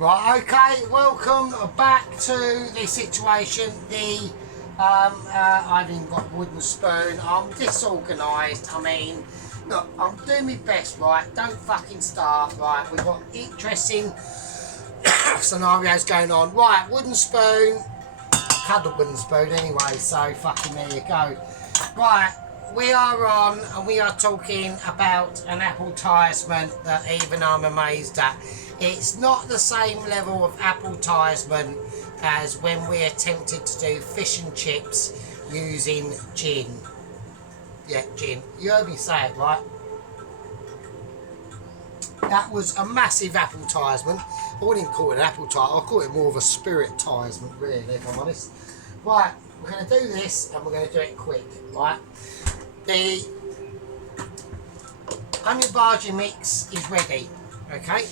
Right, okay, welcome back to the situation. I've even got wooden spoon. I'm disorganised. I mean, look, I'm doing my best, right? Don't fucking start, right? We've got interesting scenarios going on. Right, wooden spoon. Cuddle wooden spoon anyway, so fucking there you go. Right, we are on and we are talking about an advertisement that even I'm amazed at. It's not the same level of advertisement as when we attempted to do fish and chips using gin. Yeah, gin. You heard me say it, right? That was a massive advertisement. I wouldn't even call it an advertisement. I'll call it more of a spiritisement, really, if I'm honest. Right, we're going to do this and we're going to do it quick, right? The onion bhaji mix is ready, okay?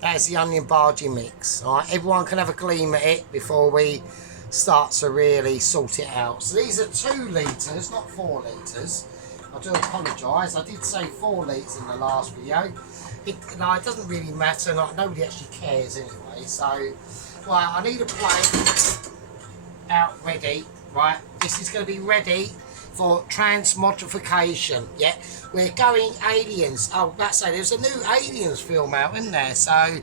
That's the onion bhaji mix, alright? Everyone can have a gleam at it before we start to really sort it out. So these are 2 litres, not 4 litres. I do apologise, I did say 4 litres in the last video. It doesn't really matter, nobody actually cares anyway. So, right, I need a plate out ready, right? This is going to be ready for transmogrification, yeah? We're going aliens. Oh, that's it. There's a new aliens film out, isn't there? So,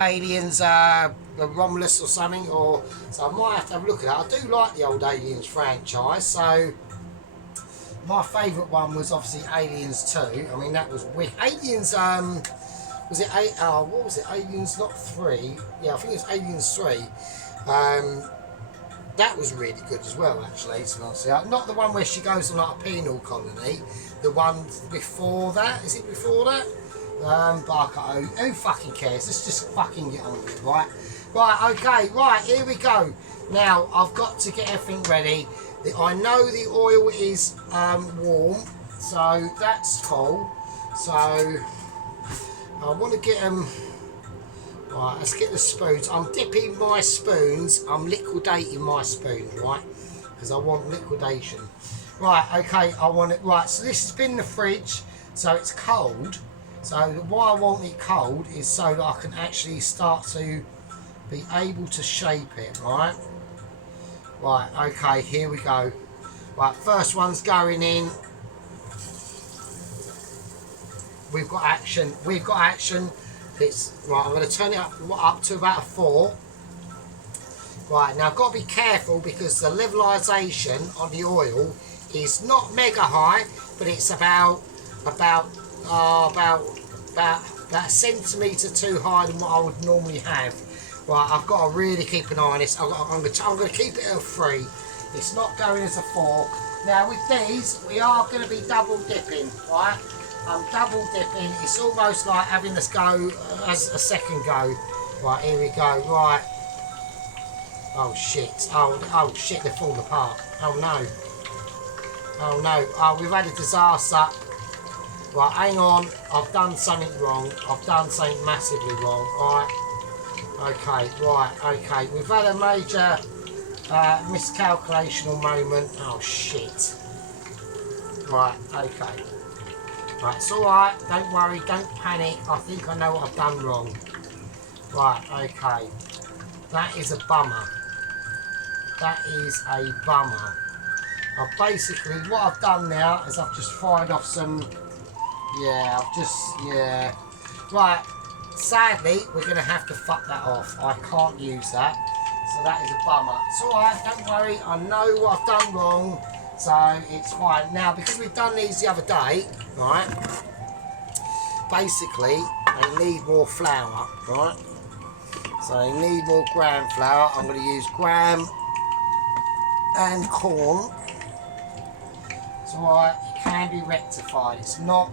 aliens, Romulus or something, or so I might have to have a look at that. I do like the old Aliens franchise, so my favourite one was obviously Aliens 2. I mean, that was wicked. Aliens, was it what was it? Aliens, not 3. Yeah, I think it was Aliens 3. That was really good as well, actually, to be honest. Not the one where she goes on like a penal colony. The one before that. Is it before that? Who fucking cares? Let's just fucking get on with it, right? Right, okay, right, here we go. Now, I've got to get everything ready. I know the oil is warm, so that's cool. So, I want to get them... Right, let's get the spoons. I'm dipping my spoons. I'm liquidating my spoons, right? Because I want liquidation. Right, okay, I want it... Right, so this has been in the fridge, so it's cold. So why I want it cold is so that I can actually start to be able to shape it, right? Right, okay, here we go. Right, first one's going in. We've got action. We've got action. It's right. I'm going to turn it up to about a 4. Right, now I've got to be careful because the levelisation on the oil is not mega high, but it's about a centimetre too high than what I would normally have. Right, I've got to really keep an eye on this. I'm going to keep it at a 3. It's not going as a 4. Now with these, we are going to be double dipping, right? I'm double dipping. It's almost like having this go as a second go. Right, here we go. Right. Oh shit. Oh shit, they're falling apart. Oh no. Oh no. Oh, we've had a disaster. Right, hang on. I've done something wrong. I've done something massively wrong. Right. Okay, right, okay. We've had a major miscalculational moment. Oh shit. Right, okay. Right, it's alright, don't worry, don't panic. I think I know what I've done wrong. Right, okay. That is a bummer. That is a bummer. Basically, what I've done now is I've just fried off some... Yeah, yeah. Right, sadly, we're going to have to fuck that off. I can't use that. So that is a bummer. It's alright, don't worry, I know what I've done wrong. So it's fine. Now, because we've done these the other day, right, basically, they need more flour, right? So they need more gram flour. I'm going to use gram and corn. It's alright, it can be rectified. It's not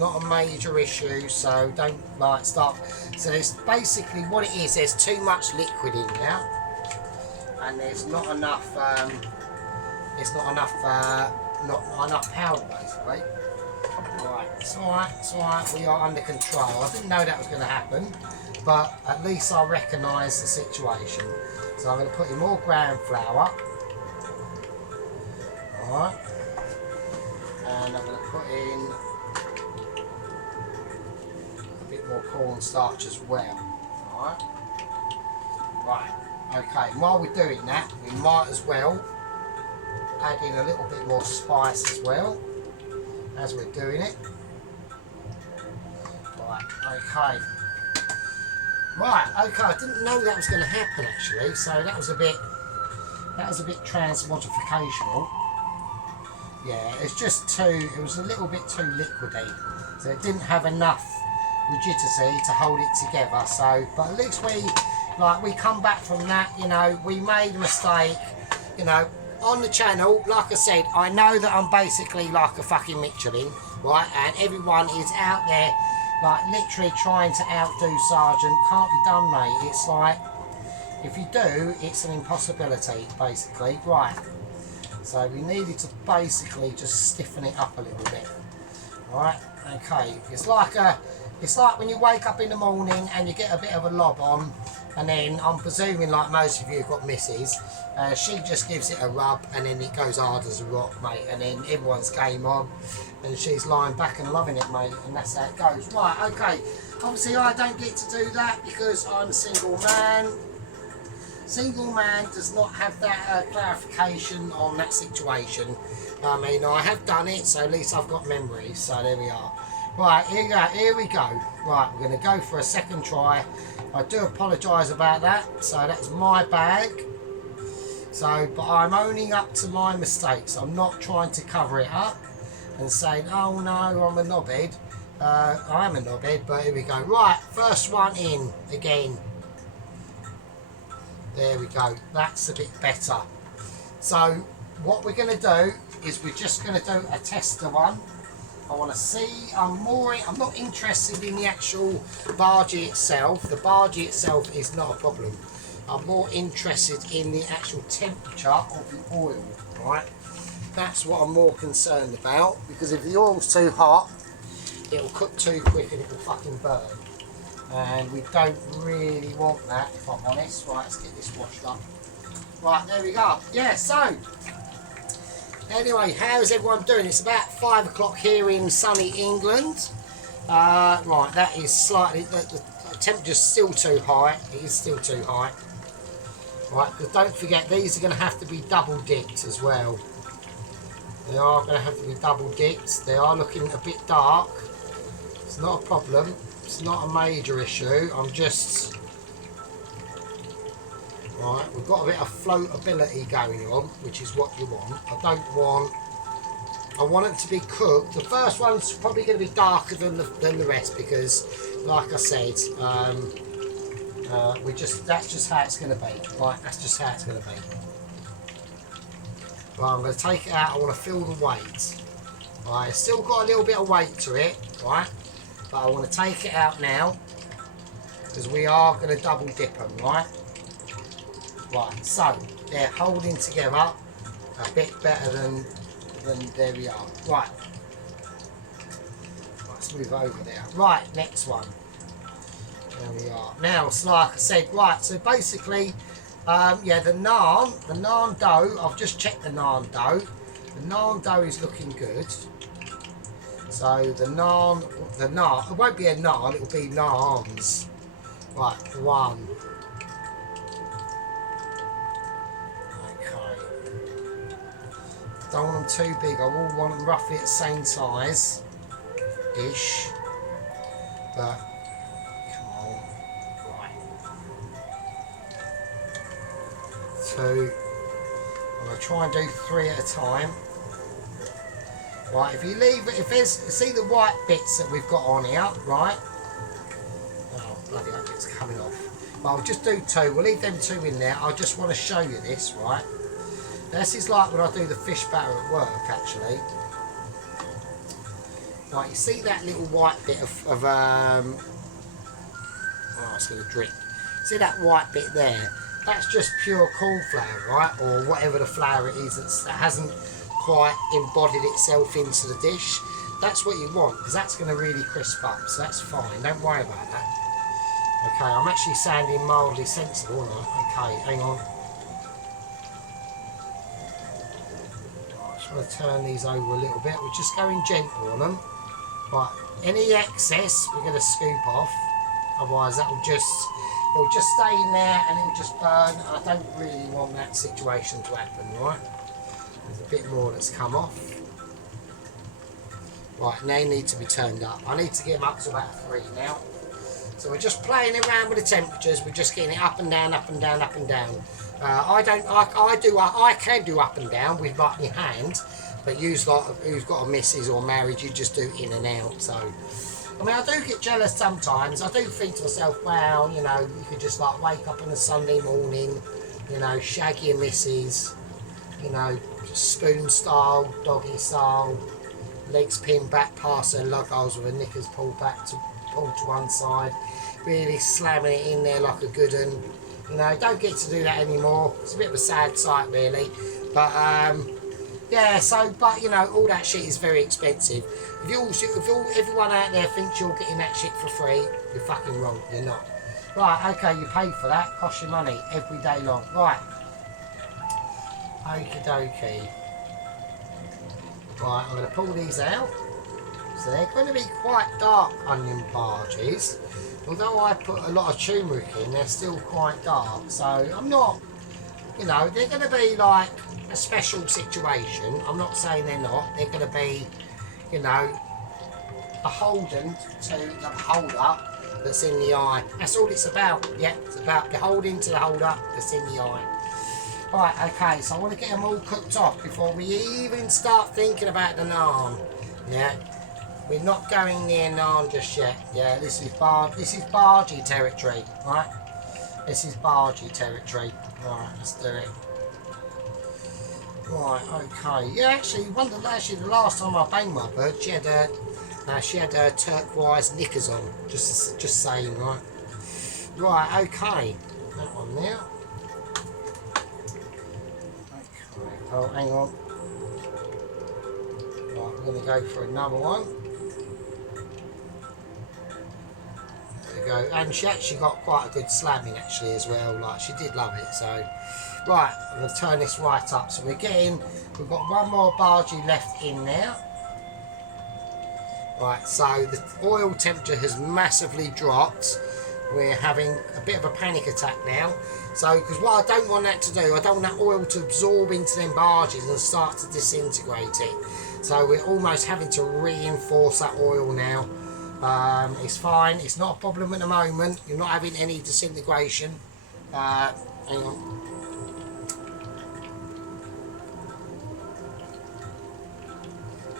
a major issue, so don't start. So there's basically what it is, there's too much liquid in there. And there's not enough not enough powder basically. Right, it's alright, we are under control. I didn't know that was going to happen, but at least I recognise the situation. So I'm going to put in more gram flour. Alright. And I'm going to put in a bit more cornstarch as well. Alright. Right. Okay, and while we're doing that, we might as well add in a little bit more spice as well as we're doing it. Right, okay. Right, okay, I didn't know that was going to happen actually, so that was a bit transmogrificational. Yeah, it's just it was a little bit too liquidy, so it didn't have enough rigidity to hold it together. So, but at least we come back from that, you know, we made a mistake, you know, on the channel. Like I said, I know that I'm basically like a fucking Michelin, right, and everyone is out there like literally trying to outdo Sergeant. Can't be done, mate. It's like, if you do, it's an impossibility, basically. Right, so we needed to basically just stiffen it up a little bit. Right, okay. It's like when you wake up in the morning and you get a bit of a lob on, and then I'm presuming, like most of you have got misses, she just gives it a rub and then it goes hard as a rock, mate, and then everyone's game on and she's lying back and loving it, mate, and that's how it goes. Right, okay, obviously I don't get to do that because I'm a single man. Single man does not have that clarification on that situation. I mean, I have done it, so at least I've got memories, so there we are. Right, here we go. Right, we're going to go for a second try. I do apologise about that, so that's my bag. So, but I'm owning up to my mistakes. I'm not trying to cover it up and saying, oh no, I'm a knobhead. I am a knobhead, but here we go. Right, first one in again. There we go. That's a bit better. So, what we're going to do is we're just going to do a tester one. I want to see, I'm not interested in the actual bargee itself. The bargee itself is not a problem. I'm more interested in the actual temperature of the oil, right? That's what I'm more concerned about, because if the oil's too hot, it'll cook too quick and it'll fucking burn. And we don't really want that, if I'm honest. Right, let's get this washed up. Right, there we go. Yeah, so anyway, how's everyone doing? It's about 5 o'clock here in sunny England. Right, that is slightly, the temperature's still too high. It is still too high. Right, because don't forget, these are going to have to be double dipped as well. They are going to have to be double dipped. They are looking a bit dark. It's not a problem. It's not a major issue. I'm just... Right, we've got a bit of floatability going on, which is what you want. I want it to be cooked. The first one's probably going to be darker than the rest because, like I said, that's just how it's going to be. Right, that's just how it's going to be. Right, I'm going to take it out. I want to feel the weight. Right, it's still got a little bit of weight to it, right? But I want to take it out now because we are going to double dip them, right? Right, so they're holding together a bit better than there we are. Right, let's move over there. Right, next one. There we are. Now, so like I said, right, so basically, yeah, the naan dough, I've just checked the naan dough. The naan dough is looking good. So the naan, it won't be a naan, it will be naans. Right, one. Okay. Don't want them too big, I will want them roughly at the same size. Ish. But, come on. Right. Two. I'm going to try and do 3 at a time. Right, if you leave it, if there's, see the white bits that we've got on here, right? Oh, bloody hell, it's coming off. Well, I'll just do 2. We'll leave them 2 in there. I just want to show you this, right? This is like when I do the fish batter at work, actually. Right, you see that little white bit of oh, it's going to drip. See that white bit there? That's just pure corn flour, right? Or whatever the flour it is that hasn't quite embodied itself into the dish. That's what you want, because that's going to really crisp up, so that's fine, don't worry about that. Okay, I'm actually sounding mildly sensible, aren't I? Okay, hang on. I just want to turn these over a little bit. We're just going gentle on them. Right, any excess we're going to scoop off. Otherwise it'll just stay in there and it'll just burn. I don't really want that situation to happen, right? There's a bit more that's come off. Right, now they need to be turned up. I need to get them up to about 3 now. So we're just playing around with the temperatures. We're just getting it up and down, up and down, up and down. I can do up and down with like my hand, but who's got a missus or married, you just do in and out. So, I mean, I do get jealous sometimes. I do think to myself, wow, you know, you could just like wake up on a Sunday morning, you know, shag your missus, you know, spoon style, doggy style, legs pinned back past her lug holes with her knickers pulled to one side, really slamming it in there like a good one. You know, don't get to do that anymore. It's a bit of a sad sight, really. But yeah, so but you know, all that shit is very expensive. If everyone out there thinks you're getting that shit for free, you're fucking wrong. You're not. Right, okay, you paid for that. Cost you money every day long. Right. Okie dokie. Right, I'm going to pull these out. So they're going to be quite dark onion barges. Although I put a lot of turmeric in, they're still quite dark. So I'm not, you know, they're going to be like a special situation. I'm not saying they're not. They're going to be, you know, beholden to the holder that's in the eye. That's all it's about. Yeah, it's about beholding to the holder that's in the eye. Right, okay, so I want to get them all cooked off before we even start thinking about the naan. Yeah, we're not going near naan just yet. Yeah, this is bargee territory, right? This is bargee territory. Right, let's do it. Right, okay. Yeah, actually, the last time I banged my bird, she had her turquoise knickers on. Just saying, right? Right, okay. That one now. Oh, hang on. Right, we're going to go for another one. There we go. And she actually got quite a good slamming actually as well. Like, she did love it. So, right, I'm going to turn this right up. So we've got one more bargee left in there. Right, so the oil temperature has massively dropped. We're having a bit of a panic attack now. So, because what I don't want that to do, I don't want that oil to absorb into them barges and start to disintegrate it. So we're almost having to reinforce that oil now. It's fine, it's not a problem at the moment. You're not having any disintegration. Hang on.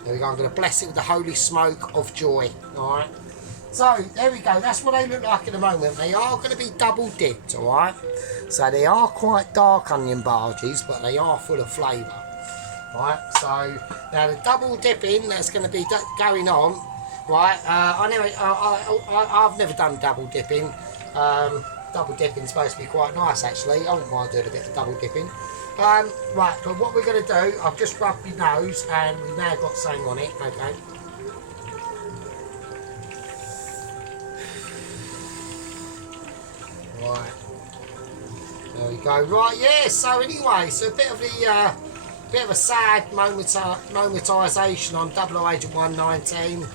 There we go, I'm going to bless it with the holy smoke of joy. Alright. So, there we go, that's what they look like at the moment. They are going to be double dipped, alright? So they are quite dark onion barges, but they are full of flavour. Right, so now the double dipping that's going to be going on, right? I've never done double dipping. Double dipping is supposed to be quite nice actually. I wouldn't mind doing a bit of double dipping. Right, but what we're going to do, I've just rubbed my nose and we've now got something on it, okay? Right, there we go. Right, yeah. So anyway, so a bit of a sad momentisation on 00 Agent 119.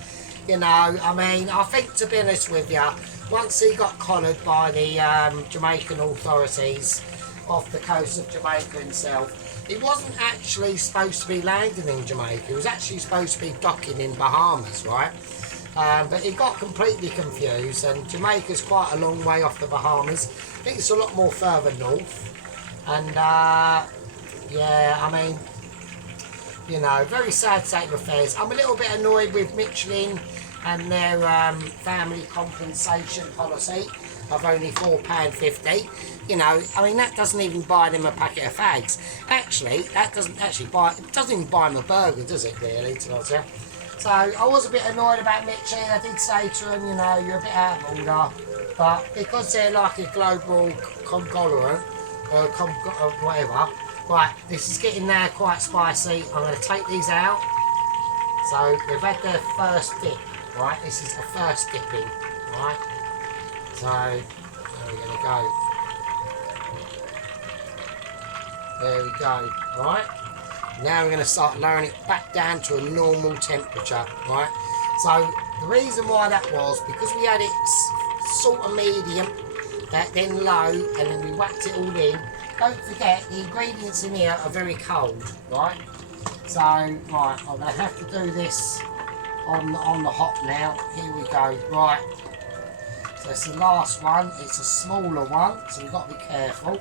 You know, I mean, I think to be honest with you, once he got collared by the Jamaican authorities off the coast of Jamaica himself, he wasn't actually supposed to be landing in Jamaica. He was actually supposed to be docking in Bahamas, right? But he got completely confused, and Jamaica's quite a long way off the Bahamas. I think it's a lot more further north. And yeah, I mean, you know, very sad state of affairs. I'm a little bit annoyed with Michelin and their family compensation policy of only £4.50. You know, I mean, that doesn't even buy them a packet of fags. Actually, that doesn't even buy them a burger, does it, really, to be honest with you? So I was a bit annoyed about Mitchie. I did say to him, you know, you're a bit out of order. But because they're like a global conglomerate, whatever, right, this is getting now quite spicy. I'm going to take these out. So they've had their first dip, right? This is the first dipping, right? So there we're going to go. There we go, right? Now we're going to start lowering it back down to a normal temperature, right? So the reason why that was, because we had it sort of medium, then low, and then we whacked it all in. Don't forget, the ingredients in here are very cold, right? So, right, I'm going to have to do this on the hot now. Here we go. Right, so it's the last one. It's a smaller one, so we've got to be careful.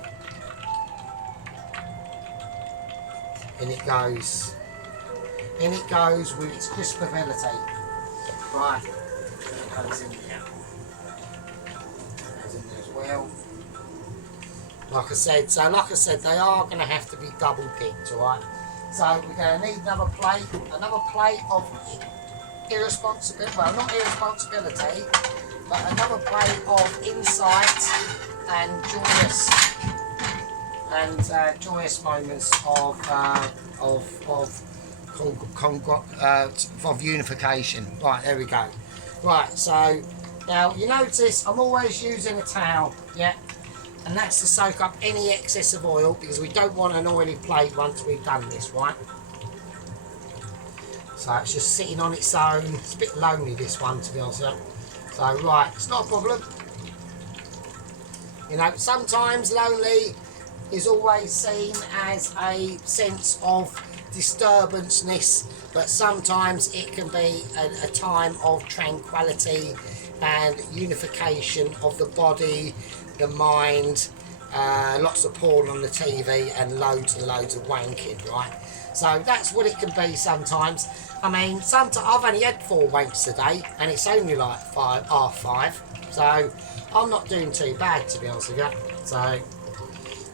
In it goes. In it goes with its crispability. Right, that goes in there. That goes in there as well. Like I said, they are going to have to be double dipped, alright? So we're going to need another plate of irresponsibility, well, not irresponsibility, but another plate of insight and joyous moments of unification. Right, there we go. Right, so now you notice I'm always using a towel, yeah, and that's to soak up any excess of oil because we don't want an oily plate once we've done this, right? So it's just sitting on its own. It's a bit lonely, this one, to be honest with you. So right, it's not a problem. You know, sometimes lonely is always seen as a sense of disturbanceness, but sometimes it can be a time of tranquility and unification of the body, the mind, lots of porn on the TV and loads and loads of wanking, right? So that's what it can be sometimes. I mean, sometimes I've only had 4 wanks today and it's only like 5, so I'm not doing too bad, to be honest with you. So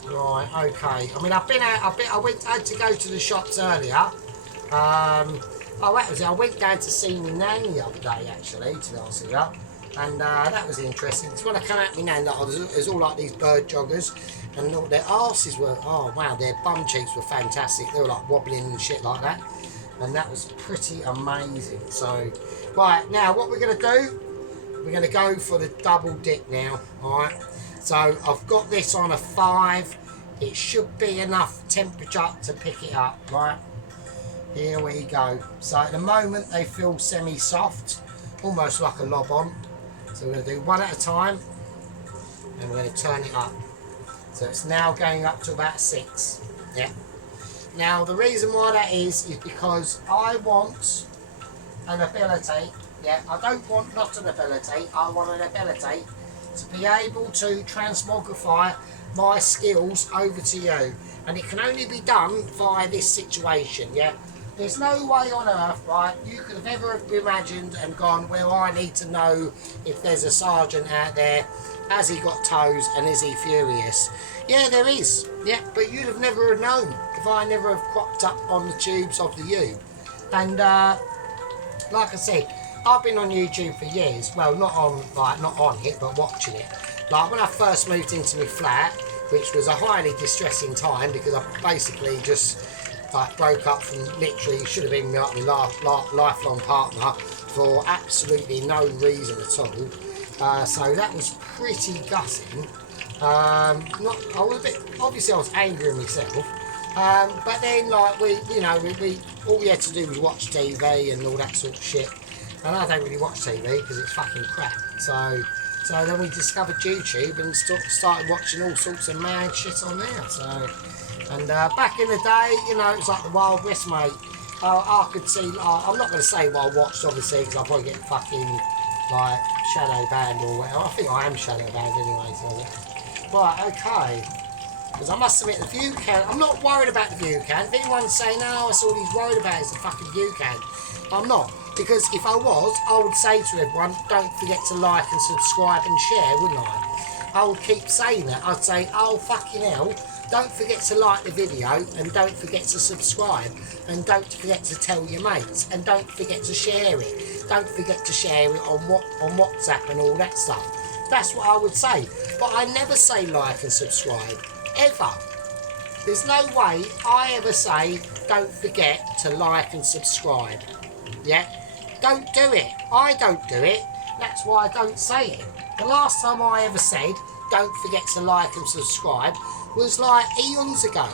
right, okay. I mean, I've been out. I had to go to the shops earlier. Oh, that was it. I went down to see my nan the other day, actually, to be honest with you, and that was interesting. Because when I come out my nan, there's all like these bird joggers, and all their arses were, oh wow, their bum cheeks were fantastic. They were like wobbling and shit like that, and that was pretty amazing. So, right now, what we're gonna do? We're gonna go for the double dip now. All right. So I've got this on a 5. It should be enough temperature to pick it up, right? Here we go. So at the moment they feel semi-soft, almost like a lob on. So we're going to do one at a time, and we're going to turn it up. So it's now going up to about 6. Yeah. Now the reason why that is because I want an ability. Yeah, I don't want not an ability. I want an ability to be able to transmogrify my skills over to you, and it can only be done via this situation. Yeah, there's no way on earth, right, you could have ever imagined and gone, well, I need to know if there's a sergeant out there, has he got toes and is he furious? Yeah, there is, yeah, but you'd have never have known if I never have cropped up on the tubes of the U. And like I said, I've been on YouTube for years. Well, not on it, but watching it. Like when I first moved into my flat, which was a highly distressing time because I basically just like broke up from literally should have been my lifelong partner for absolutely no reason at all. So that was pretty gutting. I was a bit, obviously I was angry with myself. But then like we all we had to do was watch TV and all that sort of shit. And I don't really watch TV because it's fucking crap. So then we discovered YouTube and started watching all sorts of mad shit on there. So, and back in the day, you know, it was like the Wild West, mate. I could see. I'm not going to say what I watched, obviously, because I'll probably get fucking like shadow banned or whatever. I think I am shadow banned anyway. So, right, okay. Because I must admit, the view count. I'm not worried about the view count. If anyone's saying, "No, that's all he's worried about is the fucking view count," I'm not. Because if I was, I would say to everyone, don't forget to like and subscribe and share, wouldn't I? I would keep saying that. I'd say, oh, fucking hell, don't forget to like the video and don't forget to subscribe and don't forget to tell your mates and don't forget to share it. Don't forget to share it on WhatsApp and all that stuff. That's what I would say. But I never say like and subscribe, ever. There's no way I ever say, don't forget to like and subscribe. Yeah? Don't do it. I don't do it. That's why I don't say it. The last time I ever said, don't forget to like and subscribe, was like eons ago.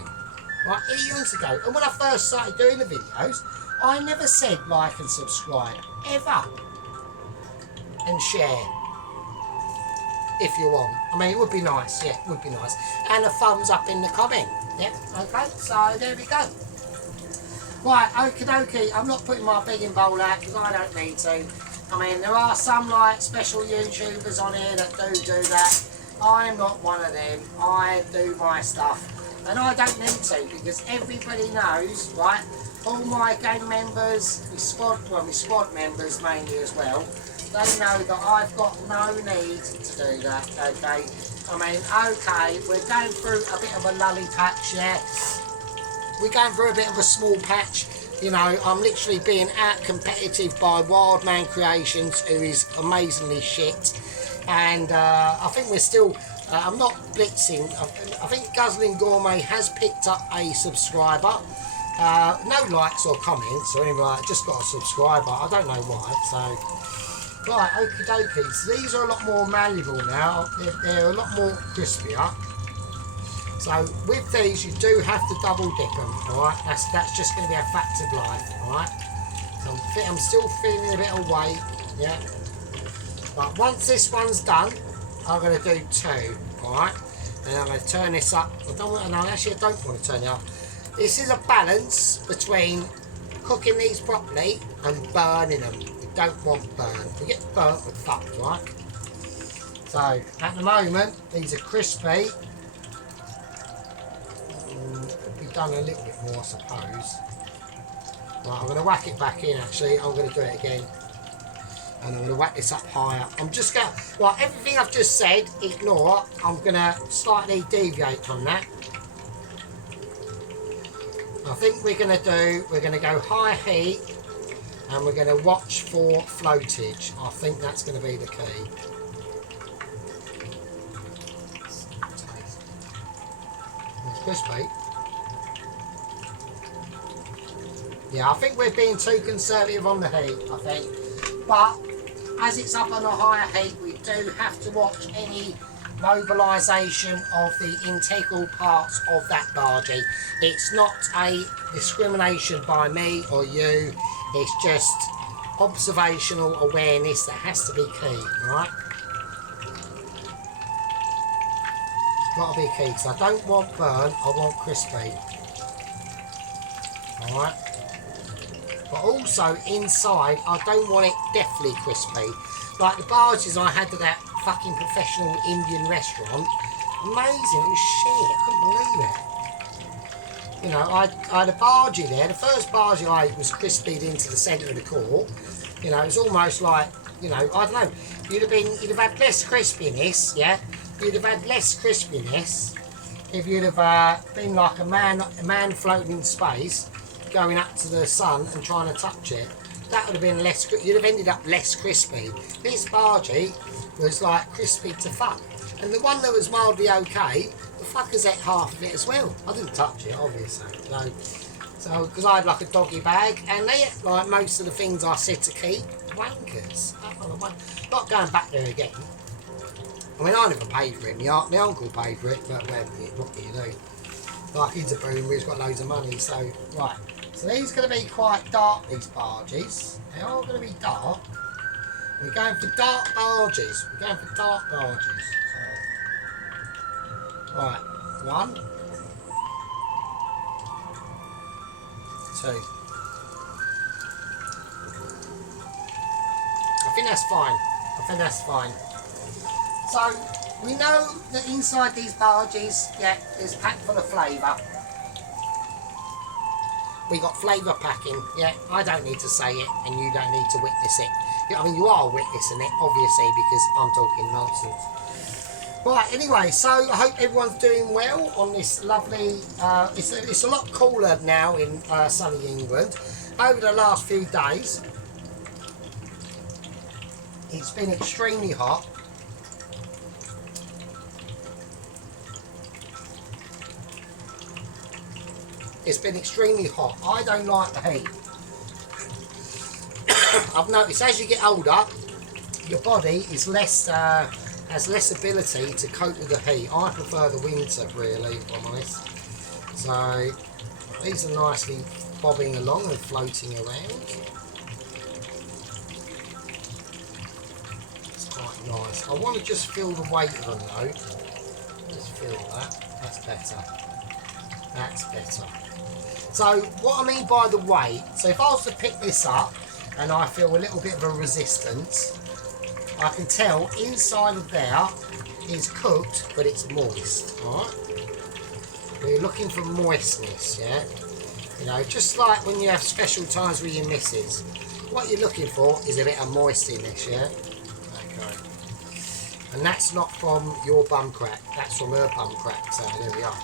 Right, eons ago. And when I first started doing the videos, I never said like and subscribe. Ever. And share. if you want. I mean, it would be nice, yeah, it would be nice. And a thumbs up in the comment. Yeah, okay, so there we go. Right, okie dokie, I'm not putting my begging bowl out because I don't need to. I mean, there are some like special YouTubers on here that do that. I'm not one of them. I do my stuff. And I don't need to because everybody knows, right? All my gang members, my squad members mainly as well, they know that I've got no need to do that, okay? I mean, okay, we're going through a bit of a lully patch, yeah? We're going through a bit of a small patch. You know, I'm literally being out-competitive by Wildman Creations, who is amazingly shit. And I think we're still... I'm not blitzing. I think Guzzling Gourmet has picked up a subscriber. No likes or comments or anything like that. Just got a subscriber. I don't know why. So, right, okie dokie. So these are a lot more malleable now. They're a lot more crispier. So with these, you do have to double dip them. All right, that's just going to be a fact of life. All right. So I'm still feeling a bit of weight. Yeah. But once this one's done, I'm going to do 2, alright? And I'm going to turn this up. I don't want to turn it up. This is a balance between cooking these properly and burning them. You don't want burn. If you get burnt, we're fucked, right? So, at the moment, these are crispy. Could be done a little bit more, I suppose. Right, I'm going to whack it back in, actually. I'm going to do it again. And I'm going to whack this up higher. I'm just going to, well, everything I've just said, ignore. I'm going to slightly deviate from that. I think we're going to go high heat and we're going to watch for floatage. I think that's going to be the key. It's crispy. Yeah, I think we're being too conservative on the heat, I think. But as it's up on a higher heat, we do have to watch any mobilisation of the integral parts of that bhaji. It's not a discrimination by me or you, it's just observational awareness that has to be key, alright? Got to be key, because I don't want burn, I want crispy. Alright? But also inside, I don't want it deathly crispy. Like the bhajis I had at that fucking professional Indian restaurant, amazing, it was shit, I couldn't believe it. You know, I had a bhaji there, the first bhaji I ate was crispied into the centre of the court. You know, it was almost like, you know, I don't know, you'd have had less crispiness, yeah? You'd have had less crispiness if you'd have been like a man floating in space, going up to the sun and trying to touch it. That would have been less, you'd have ended up less crispy. This bhaji was like crispy to fuck. And the one that was mildly okay, the fuckers ate half of it as well. I didn't touch it, obviously. So because I had like a doggy bag, and they ate like most of the things I said to keep. Wankers. Not going back there again. I mean, I never paid for it. My uncle paid for it, but well, what do you do? Like, he's a boomer, he's got loads of money, so, right. So these are going to be quite dark, these bhaji's. They are going to be dark. We're going for dark bhaji's. We're going for dark bhaji's. So, right, 1, 2. I think that's fine. I think that's fine. So, we know that inside these bhaji's, yeah, is packed full of flavour. We got flavour packing, yeah, I don't need to say it and you don't need to witness it. I mean, you are witnessing it, obviously, because I'm talking nonsense. Right, anyway, so I hope everyone's doing well on this lovely, it's a lot cooler now in sunny England. Over the last few days, it's been extremely hot. It's been extremely hot. I don't like the heat. I've noticed as you get older, your body is less, has less ability to cope with the heat. I prefer the winter, really, if I'm honest. So these are nicely bobbing along and floating around. It's quite nice. I want to just feel the weight of them though. Just feel that. That's better. That's better. So what I mean by the weight, so if I was to pick this up and I feel a little bit of a resistance, I can tell inside of there is cooked, but it's moist, alright? We're looking for moistness, yeah? You know, just like when you have special times with your missus, what you're looking for is a bit of moistiness, yeah? Okay. And that's not from your bum crack, that's from her bum crack, so there we are.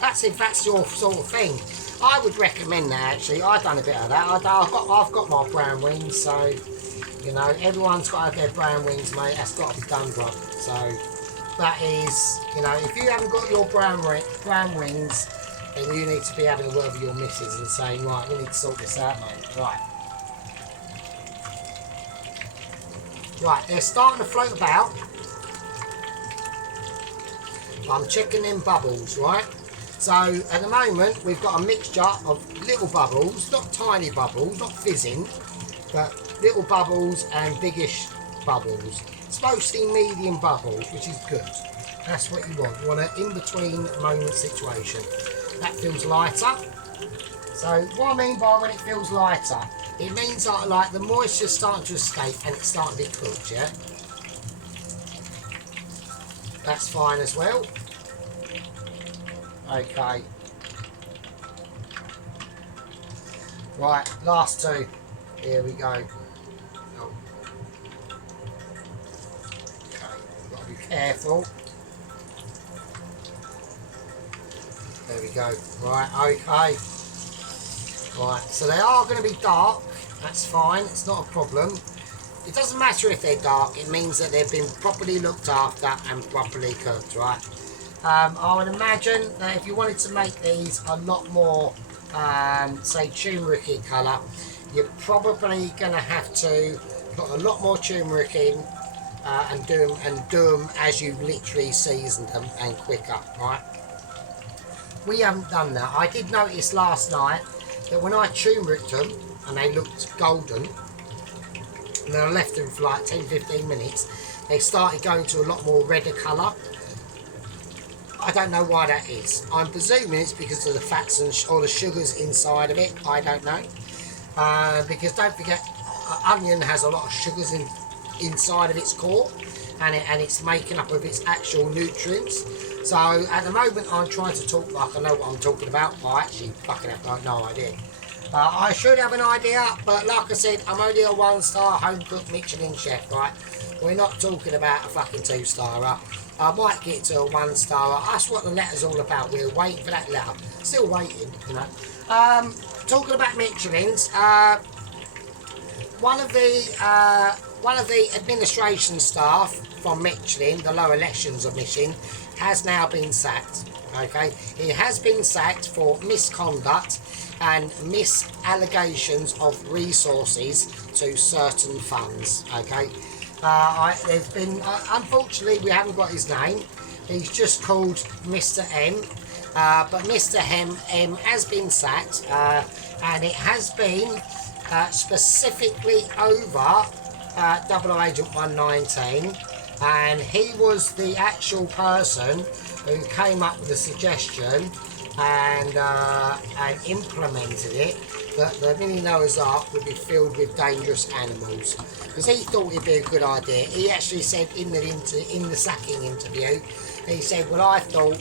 That's if that's your sort of thing. I would recommend that actually. I've done a bit of that. I've got my brown wings, so you know everyone's got to have their brown wings, mate. That's got to be done, bro. So that is, you know, if you haven't got your brown wings, then you need to be having a word with your missus and saying, right, we need to sort this out, mate. Right. Right, they're starting to float about. I'm checking them bubbles, right? So at the moment we've got a mixture of little bubbles, not tiny bubbles, not fizzing, but little bubbles and biggish bubbles. It's mostly medium bubbles, which is good. That's what you want. You want an in-between moment situation. That feels lighter. So what I mean by when it feels lighter, it means that like the moisture's starting to escape and it's starting to be cooked, yeah? That's fine as well. Okay. Right, last two. Here we go. Oh. Okay, got to be careful. There we go. Right, okay. Right, so they are going to be dark. That's fine. It's not a problem. It doesn't matter if they're dark. It means that they've been properly looked after and properly cooked, right? I would imagine that if you wanted to make these a lot more, say, turmeric colour, you're probably going to have to put a lot more turmeric in and do them as you literally seasoned them and quicker, right? We haven't done that. I did notice last night that when I turmericed them and they looked golden, and then I left them for like 10-15 minutes, they started going to a lot more redder colour. I don't know why that is. I'm presuming it's because of the fats and or the sugars inside of it. I don't know. Because don't forget, onion has a lot of sugars inside of its core, and it's making up of its actual nutrients. So at the moment I'm trying to talk like I know what I'm talking about. I actually fucking have no idea. I should have an idea, but like I said, I'm only a 1-star home-cooked Michelin chef, right? We're not talking about a fucking 2-starer. I might get to a 1-star. That's what the letter's all about. We're waiting for that letter. Still waiting, you know. Talking about Michelins, one of the administration staff from Michelin, the lower echelons of Michelin, has now been sacked. Okay, he has been sacked for misconduct and misallocations of resources to certain funds. Okay. There's been, unfortunately, we haven't got his name. He's just called Mr. M. But Mr. M has been sacked, and it has been specifically over 00 Agent 119. And he was the actual person who came up with the suggestion and implemented it, that the mini Noah's Ark would be filled with dangerous animals, because he thought it'd be a good idea. He actually said in the sacking interview, he said, well, I thought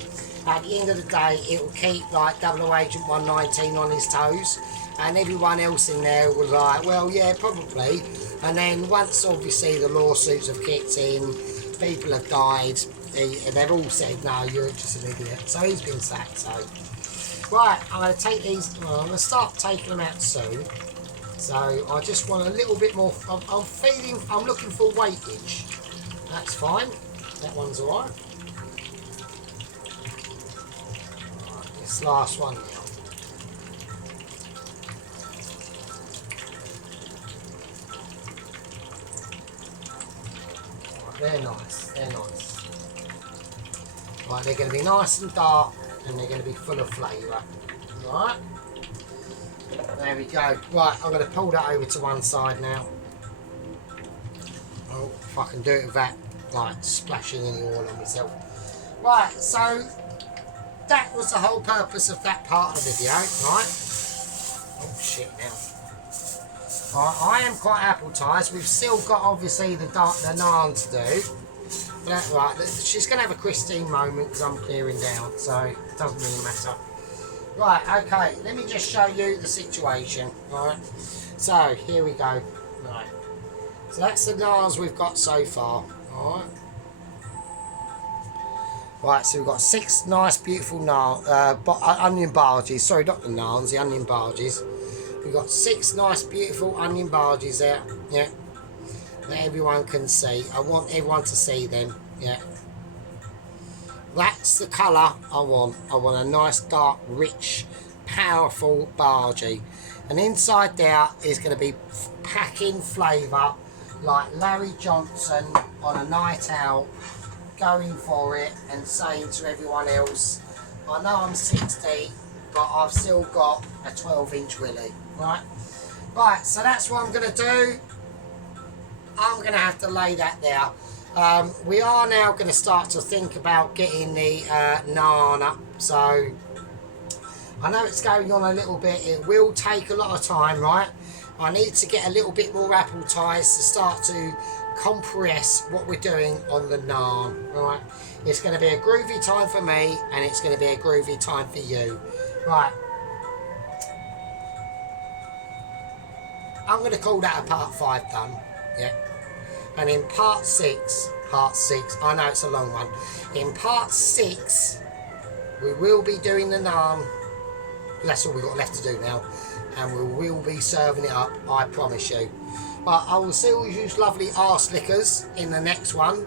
at the end of the day it will keep like 00 Agent 119 on his toes, and everyone else in there was like, well, yeah, probably. And then once obviously the lawsuits have kicked in, people have died, and they've all said, no, you're just an idiot. So he's been sacked. So right, I'm going to take these, well, I'm going to start taking them out soon. So I just want a little bit more, I'm looking for weightage. That's fine, that one's alright. Right, this last one now. They're nice, they're nice. Right, they're going to be nice and dark, and they're going to be full of flavour. Right, there we go. Right, I'm going to pull that over to one side now. Oh, if I can do it with that like splashing any oil on myself. Right, so that was the whole purpose of that part of the video, right? Oh shit now. I am quite appetised. We've still got obviously the naan to do. But right, she's going to have a Christine moment because I'm clearing down, so it doesn't really matter. Right, okay, let me just show you the situation. Right, so here we go. Right, so that's the naans we've got so far. Alright. Right, so we've got 6 nice, beautiful onion barges. Sorry, not the naans, the onion barges. We've got 6 nice, beautiful onion barges there. Yeah. That everyone can see. I want everyone to see them. Yeah. That's the colour I want. I want a nice, dark, rich, powerful bargee. And inside there is going to be packing flavour like Larry Johnson on a night out, going for it and saying to everyone else, I know I'm 60, but I've still got a 12-inch willy. Right? Right, so that's what I'm going to do. I'm going to have to lay that there. We are now going to start to think about getting the naan up. So I know it's going on a little bit. It will take a lot of time, right? I need to get a little bit more appetised to start to compress what we're doing on the naan, right? It's going to be a groovy time for me, and it's going to be a groovy time for you. Right. I'm going to call that a part 5 done. Yeah. And in part 6, I know it's a long one. In part 6, we will be doing the naan. That's all we've got left to do now. And we will be serving it up, I promise you. But I will see all you lovely arse lickers in the next one.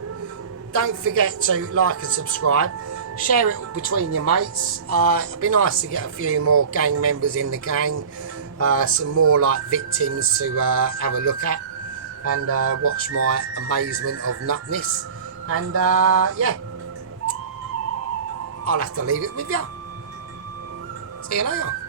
Don't forget to like and subscribe. Share it between your mates. It'd be nice to get a few more gang members in the gang. Some more like victims to have a look at. And watch my amazement of nutness. And yeah, I'll have to leave it with you. See you later.